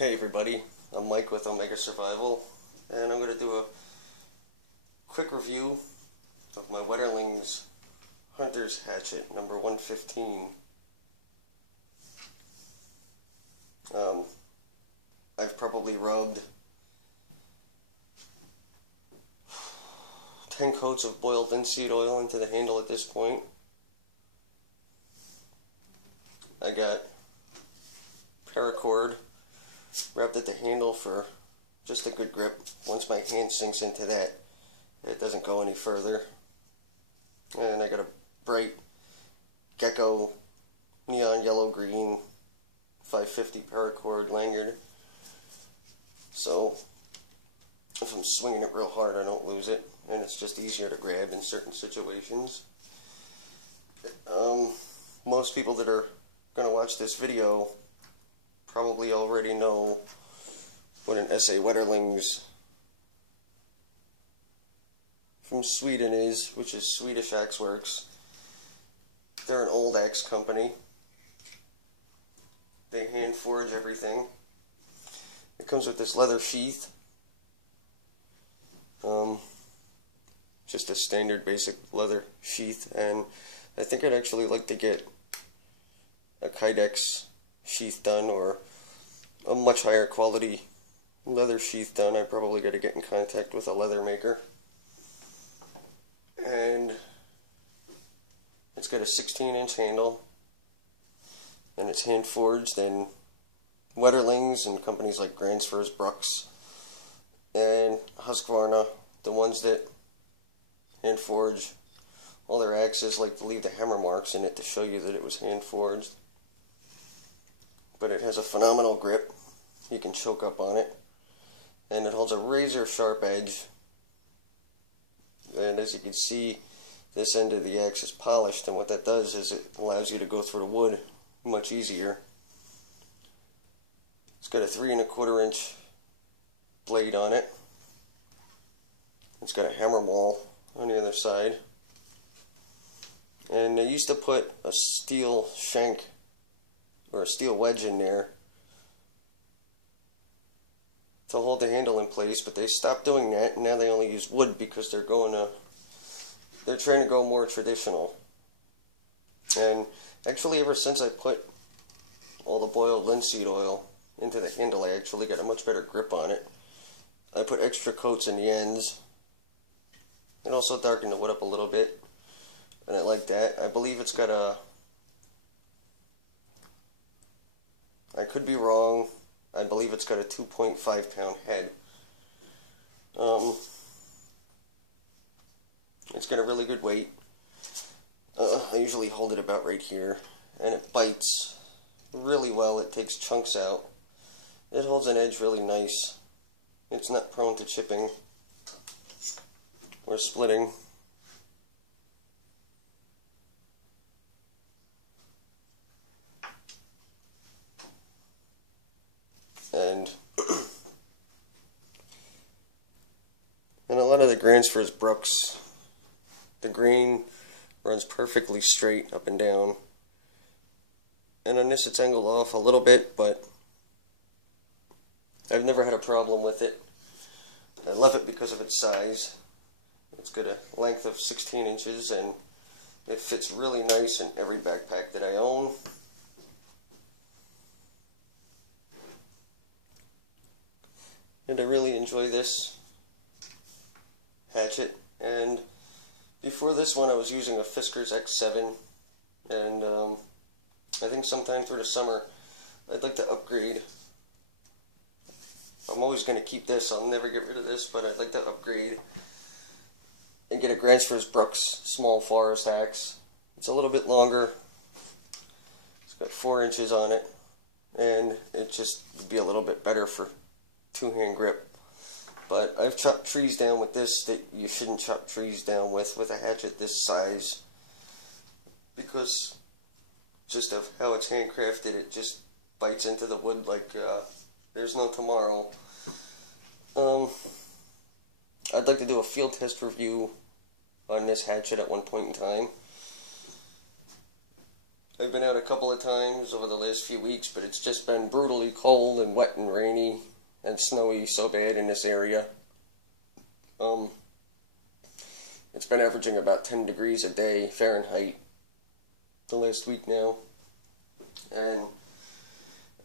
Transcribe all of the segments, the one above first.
Hey everybody, I'm Mike with Omega Survival, and I'm going to do a quick review of my Wetterlings Hunter's Hatchet number 115. I've probably rubbed 10 coats of boiled linseed oil into the handle at this point. I got paracord wrapped at the handle for just a good grip. Once my hand sinks into that, it doesn't go any further. And I got a bright gecko neon yellow green 550 paracord lanyard, so if I'm swinging it real hard I don't lose it, and it's just easier to grab in certain situations. Most people that are going to watch this video probably already know what an SA Wetterlings from Sweden is, which is Swedish Axe Works. They're an old axe company. They hand forge everything. It comes with this leather sheath. Just a standard basic leather sheath, and I think I'd actually like to get a kydex sheath done, or a much higher quality leather sheath done. I probably got to get in contact with a leather maker. And it's got a 16-inch handle, and it's hand forged in Wetterlings and companies like Gransfors, Brooks, and Husqvarna, the ones that hand forge all their axes, like to leave the hammer marks in it to show you that it was hand forged. But it has a phenomenal grip. You can choke up on it, and it holds a razor sharp edge. And as you can see, this end of the axe is polished, and what that does is it allows you to go through the wood much easier. It's got a 3 1/4 inch blade on it. It's got a hammer maul on the other side, and they used to put a steel shank or a steel wedge in there to hold the handle in place, but they stopped doing that, and now they only use wood because they're trying to go more traditional. And actually, ever since I put all the boiled linseed oil into the handle, I actually got a much better grip on it. I put extra coats in the ends. It also darkened the wood up a little bit, and I like that. I believe it's got a, I could be wrong, I believe it's got a 2.5 pound head. It's got a really good weight. I usually hold it about right here, and it bites really well. It takes chunks out. It holds an edge really nice. It's not prone to chipping or splitting. And a lot of the Gransfors Brooks, the grain runs perfectly straight up and down. And on this it's angled off a little bit, but I've never had a problem with it. I love it because of its size. It's got a length of 16 inches, and it fits really nice in every backpack that I own. And I really enjoy this hatchet. And before this one I was using a Fiskars X7, and I think sometime through the summer I'd like to upgrade. I'm always going to keep this, I'll never get rid of this, but I'd like to upgrade and get a Gransfors Brooks small forest axe. It's a little bit longer. It's got 4 inches on it, and it just would be a little bit better for two-hand grip. But I've chopped trees down with this that you shouldn't chop trees down with a hatchet this size, because just of how it's handcrafted, it just bites into the wood like there's no tomorrow. I'd like to do a field test review on this hatchet at one point in time. I've been out a couple of times over the last few weeks, but it's just been brutally cold and wet and rainy and snowy so bad in this area. It's been averaging about 10 degrees a day Fahrenheit the last week now, and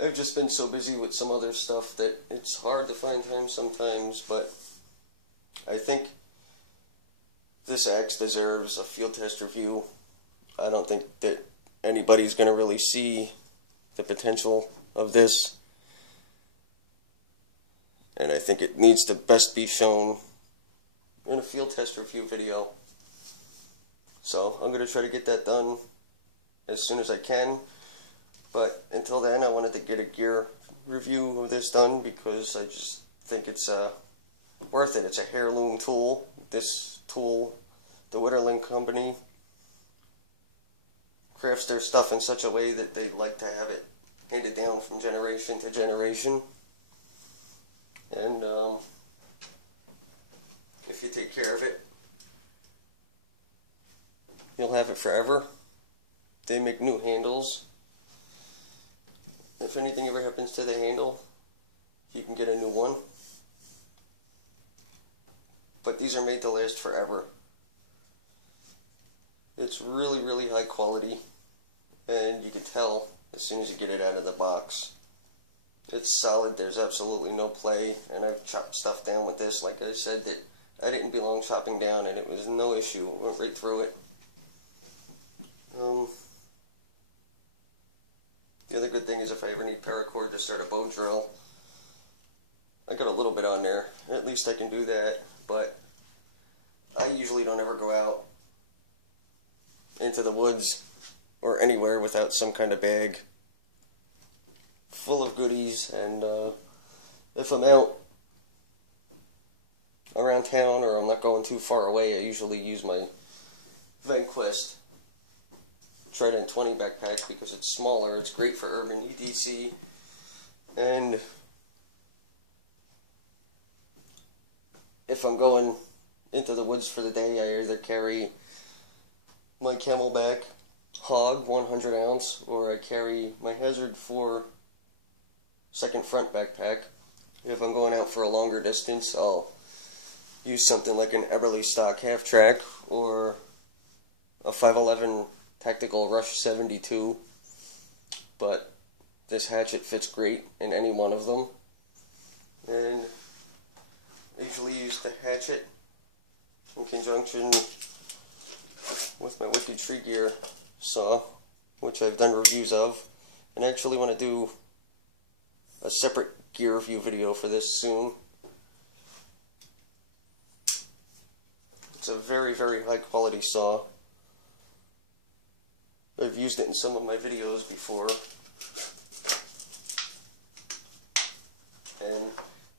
I've just been so busy with some other stuff that it's hard to find time sometimes, but I think this axe deserves a field test review. I don't think that anybody's going to really see the potential of this, and I think it needs to best be shown in a field test review video. So I'm going to try to get that done as soon as I can, but until then I wanted to get a gear review of this done because I just think it's worth it. It's a heirloom tool. This tool, the Wetterling company, crafts their stuff in such a way that they like to have it handed down from generation to generation. And if you take care of it, you'll have it forever. They make new handles. If anything ever happens to the handle, you can get a new one. But these are made to last forever. It's really, really high quality, and you can tell as soon as you get it out of the box. It's solid, there's absolutely no play, and I've chopped stuff down with this. Like I said, that I didn't belong chopping down, and it was no issue. I went right through it. The other good thing is if I ever need paracord to start a bow drill, I got a little bit on there. At least I can do that, but I usually don't ever go out into the woods or anywhere without some kind of bag full of goodies. And if I'm out around town or I'm not going too far away, I usually use my VanQuest Trident 20 backpack because it's smaller. It's great for Urban Edc, and if I'm going into the woods for the day, I either carry my Camelback Hog 100 ounce, or I carry my Hazard 4 second front backpack. If I'm going out for a longer distance, I'll use something like an Eberly stock half track or a 511 Tactical Rush 72, but this hatchet fits great in any one of them. And I usually use the hatchet in conjunction with my Wicked Tree Gear saw, which I've done reviews of, and I actually want to do a separate gear review video for this soon. It's a very, very high quality saw. I've used it in some of my videos before, and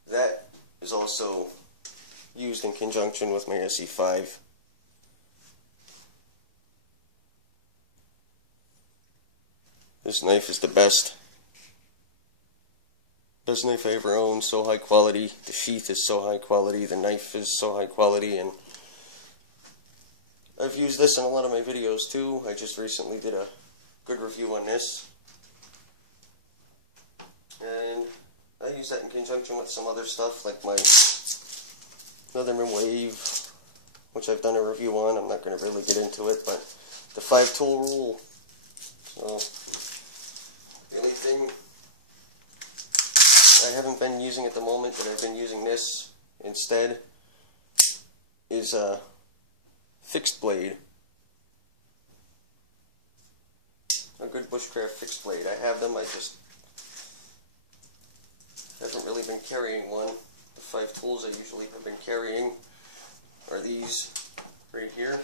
that is also used in conjunction with my SE5. This knife is the best knife I ever owned. So high quality. The sheath is so high quality. The knife is so high quality, and I've used this in a lot of my videos too. I just recently did a good review on this, and I use that in conjunction with some other stuff like my Leatherman Wave, which I've done a review on. I'm not going to really get into it, but the 5-tool rule. So the only thing I haven't been using at the moment that I've been using this instead is a fixed blade. A good bushcraft fixed blade. I have them, I just haven't really been carrying one. The 5 tools I usually have been carrying are these right here.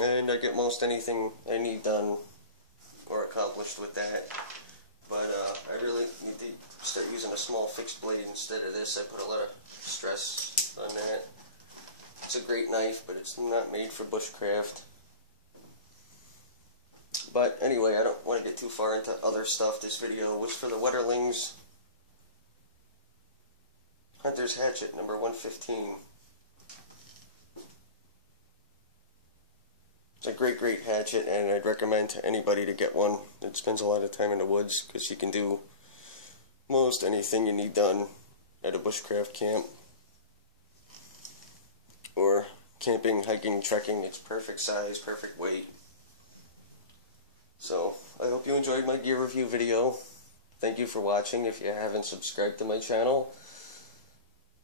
And I get most anything I need done or accomplished with that. But I really need to start using a small fixed blade instead of this. I put a lot of stress on that. It's a great knife, but it's not made for bushcraft. But anyway, I don't want to get too far into other stuff. This video was for the Wetterlings Hunter's Hatchet number 115. It's a great hatchet, and I'd recommend to anybody to get one that spends a lot of time in the woods, because you can do most anything you need done at a bushcraft camp or camping, hiking, trekking. It's perfect size, perfect weight. So I hope you enjoyed my gear review video. Thank you for watching. If you haven't subscribed to my channel,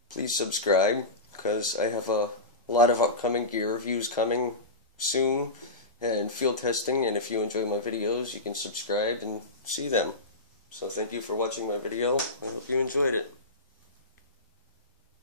please subscribe, because I have a lot of upcoming gear reviews coming soon and field testing, and if you enjoy my videos you can subscribe and see them. So thank you for watching my video. I hope you enjoyed it.